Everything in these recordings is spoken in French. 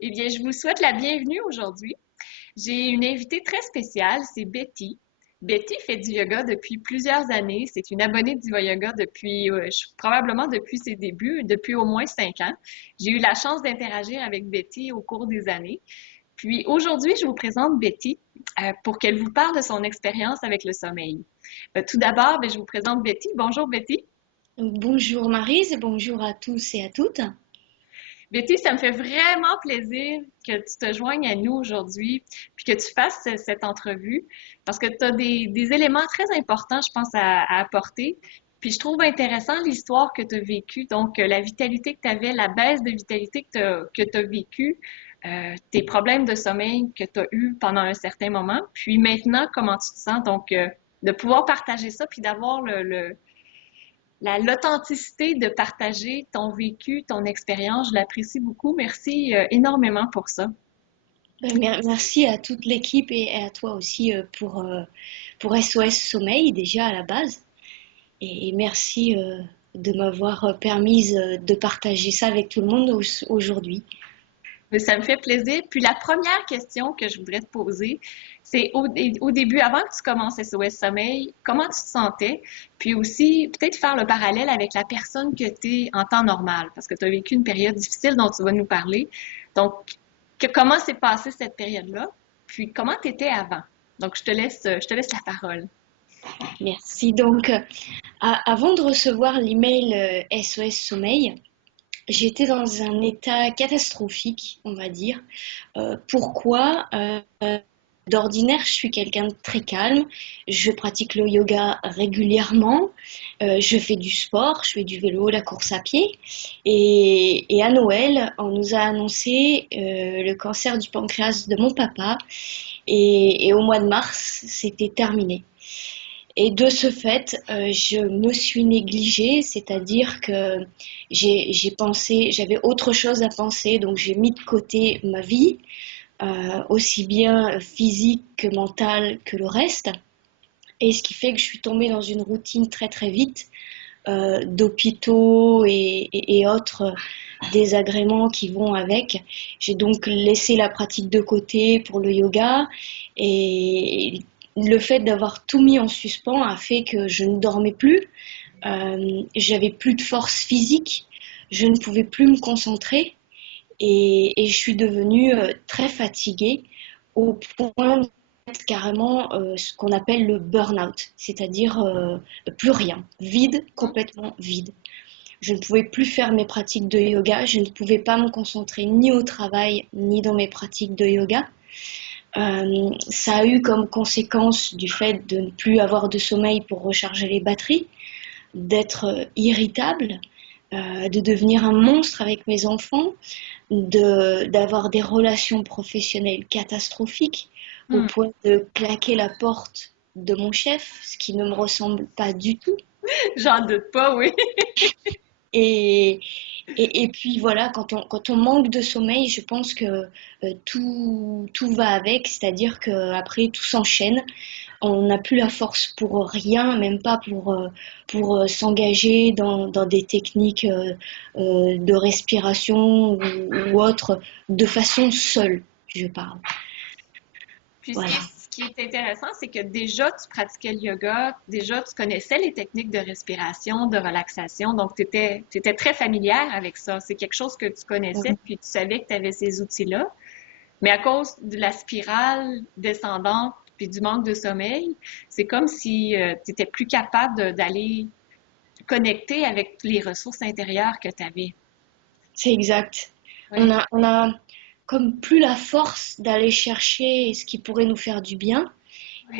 Eh bien, je vous souhaite la bienvenue aujourd'hui. J'ai une invitée très spéciale, c'est Betty. Betty fait du yoga depuis plusieurs années. C'est une abonnée du yoga depuis, probablement depuis ses débuts, depuis au moins 5 ans. J'ai eu la chance d'interagir avec Betty au cours des années. Puis aujourd'hui, je vous présente Betty pour qu'elle vous parle de son expérience avec le sommeil. Tout d'abord, je vous présente Betty. Bonjour Betty. Bonjour Maryse et bonjour à tous et à toutes. Betty, ça me fait vraiment plaisir que tu te joignes à nous aujourd'hui, puis que tu fasses cette entrevue, parce que tu as des éléments très importants, je pense, à apporter. Puis je trouve intéressant l'histoire que tu as vécue, donc la vitalité que tu avais, la baisse de vitalité que tu as vécue, tes problèmes de sommeil que tu as eus pendant un certain moment, puis maintenant, comment tu te sens. Donc, de pouvoir partager ça, puis d'avoir l'authenticité de partager ton vécu, ton expérience, je l'apprécie beaucoup. Merci énormément pour ça. Merci à toute l'équipe et à toi aussi pour SOS Sommeil déjà à la base. Et merci de m'avoir permise de partager ça avec tout le monde aujourd'hui. Mais ça me fait plaisir. Puis la première question que je voudrais te poser, c'est au début, avant que tu commences SOS Sommeil, comment tu te sentais? Puis aussi, peut-être faire le parallèle avec la personne que tu es en temps normal, parce que tu as vécu une période difficile dont tu vas nous parler. Donc, comment s'est passée cette période-là? Puis comment tu étais avant? Donc, je te laisse la parole. Merci. Donc, avant de recevoir l'email SOS Sommeil, j'étais dans un état catastrophique, on va dire. Pourquoi D'ordinaire, je suis quelqu'un de très calme. Je pratique le yoga régulièrement. Je fais du sport, je fais du vélo, la course à pied. Et à Noël, on nous a annoncé le cancer du pancréas de mon papa. Et au mois de mars, c'était terminé. Et de ce fait, je me suis négligée, c'est-à-dire que j'ai pensé, j'avais autre chose à penser, donc j'ai mis de côté ma vie, aussi bien physique que mentale que le reste. Et ce qui fait que je suis tombée dans une routine très très vite d'hôpitaux et autres désagréments qui vont avec. J'ai donc laissé la pratique de côté pour le yoga et le fait d'avoir tout mis en suspens a fait que je ne dormais plus, j'avais plus de force physique, je ne pouvais plus me concentrer et je suis devenue très fatiguée au point d'être carrément ce qu'on appelle le burn-out, c'est-à-dire plus rien, vide, complètement vide. Je ne pouvais plus faire mes pratiques de yoga, je ne pouvais pas me concentrer ni au travail ni dans mes pratiques de yoga. Ça a eu comme conséquence du fait de ne plus avoir de sommeil pour recharger les batteries, d'être irritable, de devenir un monstre avec mes enfants, d'avoir des relations professionnelles catastrophiques au Hmm. point de claquer la porte de mon chef, ce qui ne me ressemble pas du tout. J'en doute pas, oui. Et, et puis voilà, quand on manque de sommeil, je pense que tout va avec, c'est-à-dire qu'après tout s'enchaîne. On n'a plus la force pour rien, même pas pour s'engager dans des techniques de respiration ou autre, de façon seule, je parle. Puis Voilà. ce qui est intéressant, c'est que déjà tu pratiquais le yoga, déjà tu connaissais les techniques de respiration, de relaxation, donc tu étais très familière avec ça. C'est quelque chose que tu connaissais, puis tu savais que tu avais ces outils-là. Mais à cause de la spirale descendante puis du manque de sommeil, c'est comme si tu étais plus capable d'aller connecter avec les ressources intérieures que tu avais. C'est exact. Oui. On a comme plus la force d'aller chercher ce qui pourrait nous faire du bien.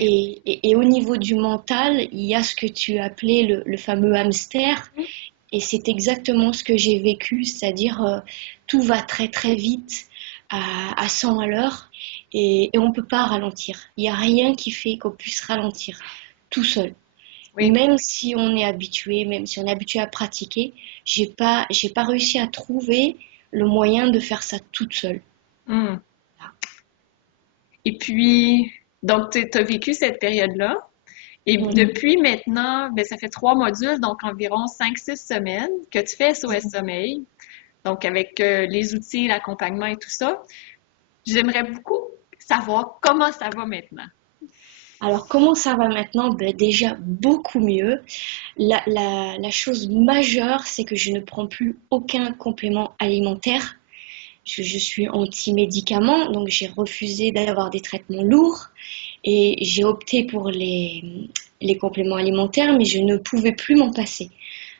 Et au niveau du mental, il y a ce que tu appelais le fameux hamster. Et c'est exactement ce que j'ai vécu, c'est-à-dire tout va très très vite, à 100 à l'heure, et on ne peut pas ralentir. Il n'y a rien qui fait qu'on puisse ralentir tout seul. Oui. Même si on est habitué, même si on est habitué à pratiquer, j'ai pas réussi à trouver le moyen de faire ça toute seule. Hmm. Et puis, donc, tu as vécu cette période-là. Et Mhm. depuis maintenant, ben, ça fait 3 modules, donc environ 5-6 semaines que tu fais SOS Sommeil. Donc, avec les outils, l'accompagnement et tout ça, j'aimerais beaucoup savoir comment ça va maintenant. Alors, comment ça va maintenant? Ben, déjà beaucoup mieux. La chose majeure, c'est que je ne prends plus aucun complément alimentaire. Je suis anti-médicaments, donc j'ai refusé d'avoir des traitements lourds et j'ai opté pour les compléments alimentaires, mais je ne pouvais plus m'en passer.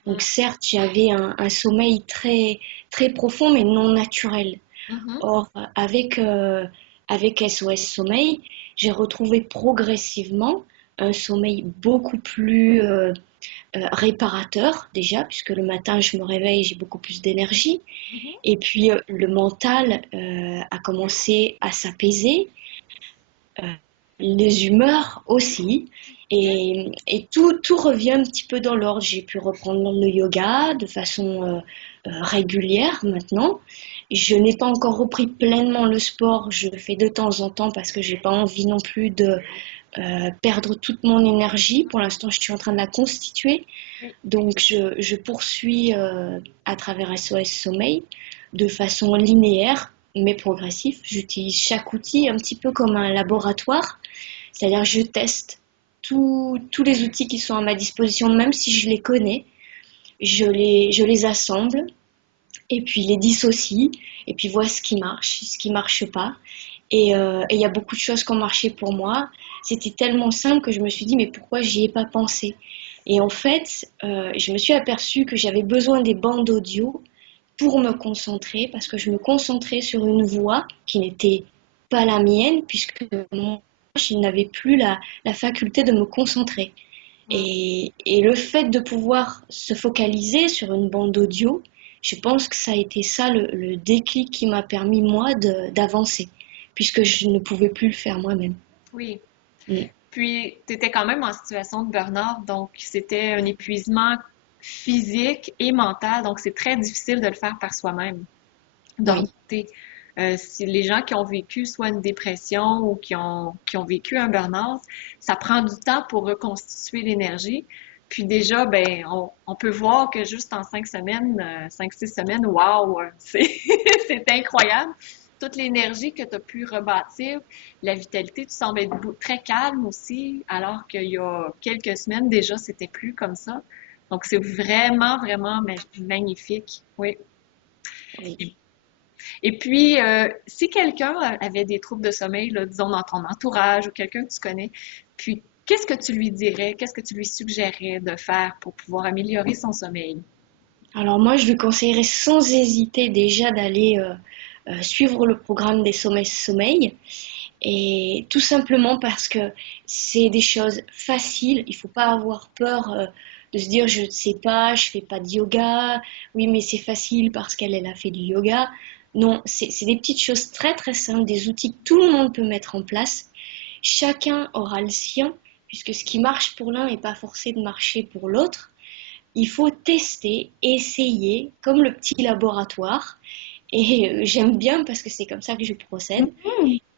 Donc certes, j'avais un sommeil très, très profond, mais non naturel. Mhm. Or, avec SOS Sommeil, j'ai retrouvé progressivement un sommeil beaucoup plus réparateur déjà, puisque le matin, je me réveille, j'ai beaucoup plus d'énergie. Mhm. Et puis, le mental a commencé à s'apaiser, euh, les humeurs aussi. Et tout revient un petit peu dans l'ordre. J'ai pu reprendre le yoga de façon régulière maintenant. Je n'ai pas encore repris pleinement le sport. Je le fais de temps en temps parce que j'ai pas envie non plus de perdre toute mon énergie. Pour l'instant, je suis en train de la constituer. Oui. Donc, je poursuis à travers SOS Sommeil de façon linéaire, mais progressive. J'utilise chaque outil un petit peu comme un laboratoire, c'est-à-dire je teste tous les outils qui sont à ma disposition, même si je les connais, je les assemble et puis les dissocie et puis vois ce qui marche pas. Et il y a beaucoup de choses qui ont marché pour moi. C'était tellement simple que je me suis dit, mais pourquoi j'y ai pas pensé? Et en fait, je me suis aperçue que j'avais besoin des bandes audio pour me concentrer, parce que je me concentrais sur une voix qui n'était pas la mienne, puisque moi, je n'avais plus la faculté de me concentrer. Mm. Et le fait de pouvoir se focaliser sur une bande audio, je pense que ça a été ça le déclic qui m'a permis, moi, d'avancer, puisque je ne pouvais plus le faire moi-même. Oui. Mm. Puis, tu étais quand même en situation de burn-out, donc c'était un épuisement physique et mental, donc c'est très difficile de le faire par soi-même. Donc, Oui. si les gens qui ont vécu soit une dépression ou qui ont vécu un burn-out, ça prend du temps pour reconstituer l'énergie. Puis déjà, ben, on peut voir que juste en 5 semaines, 5, 6 semaines, waouh, c'est, c'est incroyable. Toute l'énergie que tu as pu rebâtir, la vitalité, tu sembles être très calme aussi, alors qu'il y a quelques semaines déjà, c'était plus comme ça. Donc, c'est vraiment, vraiment magnifique. Oui. Oui. Et puis, si quelqu'un avait des troubles de sommeil, là, disons dans ton entourage ou quelqu'un que tu connais, puis qu'est-ce que tu lui dirais, qu'est-ce que tu lui suggérerais de faire pour pouvoir améliorer son sommeil? Alors moi, je lui conseillerais sans hésiter déjà d'aller suivre le programme des sommets sommeil. Et tout simplement parce que c'est des choses faciles. Il faut pas avoir peur de se dire je ne sais pas, je fais pas de yoga. Oui, mais c'est facile parce qu'elle a fait du yoga. Non, c'est des petites choses très très simples, des outils que tout le monde peut mettre en place. Chacun aura le sien, puisque ce qui marche pour l'un n'est pas forcé de marcher pour l'autre. Il faut tester, essayer, comme le petit laboratoire. Et j'aime bien parce que c'est comme ça que je procède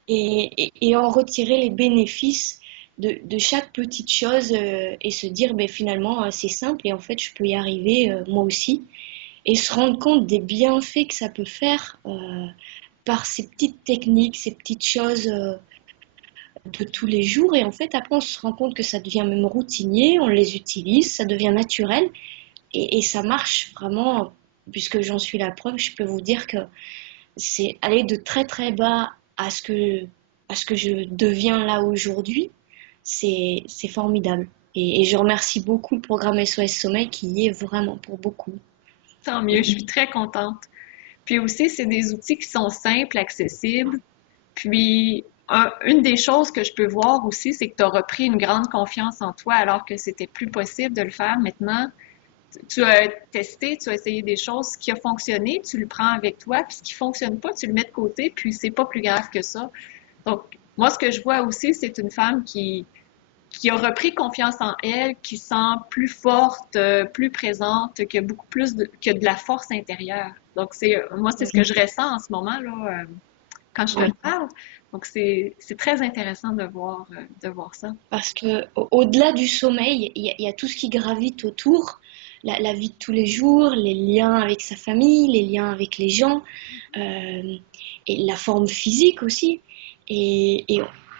et en retirer les bénéfices de chaque petite chose et se dire ben, finalement c'est simple et en fait je peux y arriver moi aussi et se rendre compte des bienfaits que ça peut faire par ces petites techniques, ces petites choses de tous les jours et en fait après on se rend compte que ça devient même routinier, on les utilise, ça devient naturel et ça marche vraiment puisque j'en suis la preuve, je peux vous dire que c'est aller de très très bas à ce que je deviens là aujourd'hui, c'est formidable. Et je remercie beaucoup le programme SOS Sommeil qui y est vraiment pour beaucoup. Tant mieux, je suis très contente. Puis aussi, c'est des outils qui sont simples, accessibles. Puis, une des choses que je peux voir aussi, c'est que tu as repris une grande confiance en toi alors que c'était plus possible de le faire maintenant. Tu as testé, tu as essayé des choses, ce qui a fonctionné, tu le prends avec toi, puis ce qui fonctionne pas, tu le mets de côté, puis c'est pas plus grave que ça. Donc, moi, ce que je vois aussi, c'est une femme qui a repris confiance en elle, qui sent plus forte, plus présente, qui a beaucoup plus que de la force intérieure. Donc, moi, c'est ce que Oui, je ressens en ce moment, là, quand je te oui. parle. Donc, c'est très intéressant de voir ça. Parce que au-delà du sommeil, il y a tout ce qui gravite autour, la vie de tous les jours, les liens avec sa famille, les liens avec les gens, euh, et la forme physique aussi. Et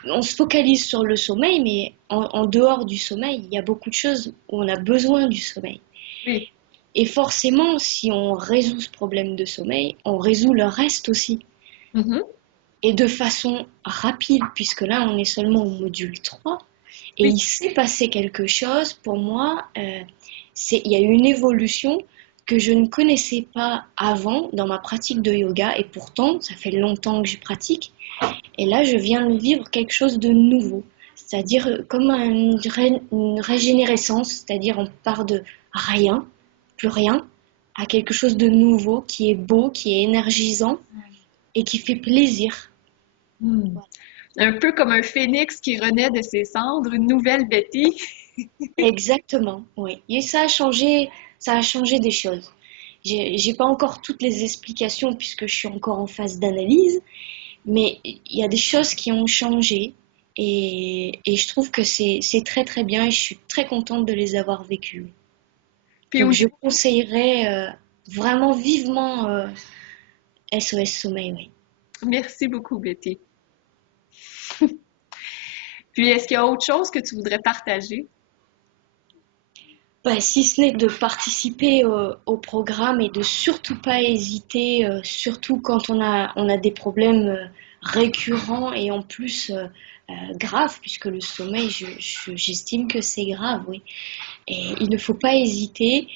on se focalise sur le sommeil, mais en dehors du sommeil, il y a beaucoup de choses où on a besoin du sommeil. Oui. Et forcément, si on résout ce problème de sommeil, on résout le reste aussi. Mhm. Et de façon rapide, puisque là, on est seulement au module 3. Et Oui. il s'est passé quelque chose, pour moi, il y a eu une évolution que je ne connaissais pas avant dans ma pratique de yoga. Et pourtant, ça fait longtemps que je pratique. Et là, je viens de vivre quelque chose de nouveau. C'est-à-dire comme une régénérescence, c'est-à-dire on part de rien, plus rien, à quelque chose de nouveau, qui est beau, qui est énergisant et qui fait plaisir. Hmm. Un peu comme un phénix qui renaît de ses cendres, une nouvelle Betty. Exactement, oui. Et ça a changé des choses. J'ai pas encore toutes les explications puisque je suis encore en phase d'analyse, mais il y a des choses qui ont changé et je trouve que c'est très très bien et je suis très contente de les avoir vécues. Puis Donc au- je conseillerais vraiment vivement SOS Sommeil, oui. Merci beaucoup, Betty. Puis est-ce qu'il y a autre chose que tu voudrais partager? Bah, si ce n'est de participer au programme et de surtout pas hésiter, surtout quand on a des problèmes récurrents et en plus graves, puisque le sommeil, j'estime que c'est grave, oui. Et il ne faut pas hésiter,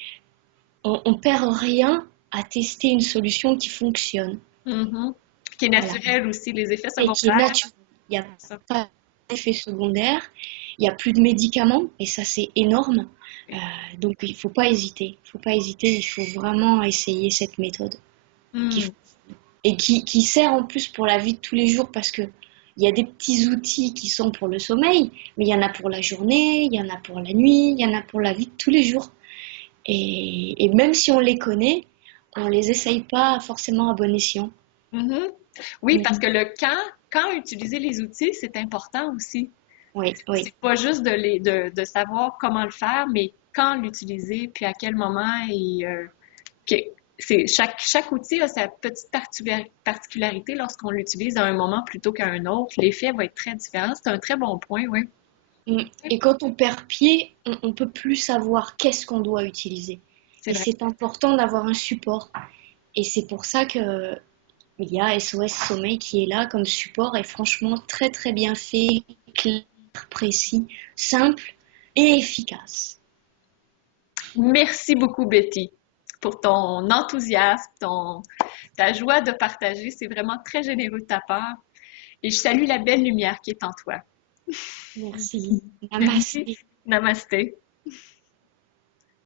on perd rien à tester une solution qui fonctionne. Mhm. Qui est Voilà. naturel aussi, les effets Et qui est secondaires. naturel. Il n'y a Ça. pas d'effet secondaire, il n'y a plus de médicaments, et ça c'est énorme. Euh, donc il ne faut pas hésiter. Il faut pas hésiter, il faut vraiment essayer cette méthode. Qui, Hmm. et qui sert en plus pour la vie de tous les jours parce que il y a des petits outils qui sont pour le sommeil, mais il y en a pour la journée, il y en a pour la nuit, il y en a pour la vie de tous les jours. Et même si on les connaît, on les essaye pas forcément à bon escient. Mhm. Oui, parce Mhm. que quand utiliser les outils, c'est important aussi. Oui, oui, C'est pas juste de savoir comment le faire, mais quand l'utiliser, puis à quel moment et que chaque outil a sa petite particularité lorsqu'on l'utilise à un moment plutôt qu'à un autre. L'effet va être très différent. C'est un très bon point, oui. mm. Et quand on perd pied, on peut plus savoir qu'est-ce qu'on doit utiliser. C'est Et vrai. c'est important d'avoir un support. Et c'est pour ça que il y a SOS Sommeil qui est là comme support et franchement très très bien fait, clair, précis, simple et efficace. Merci beaucoup, Betty, pour ton enthousiasme, ta joie de partager. C'est vraiment très généreux de ta part. Et je salue la belle lumière qui est en toi. Merci. Merci. Namaste. Namasté.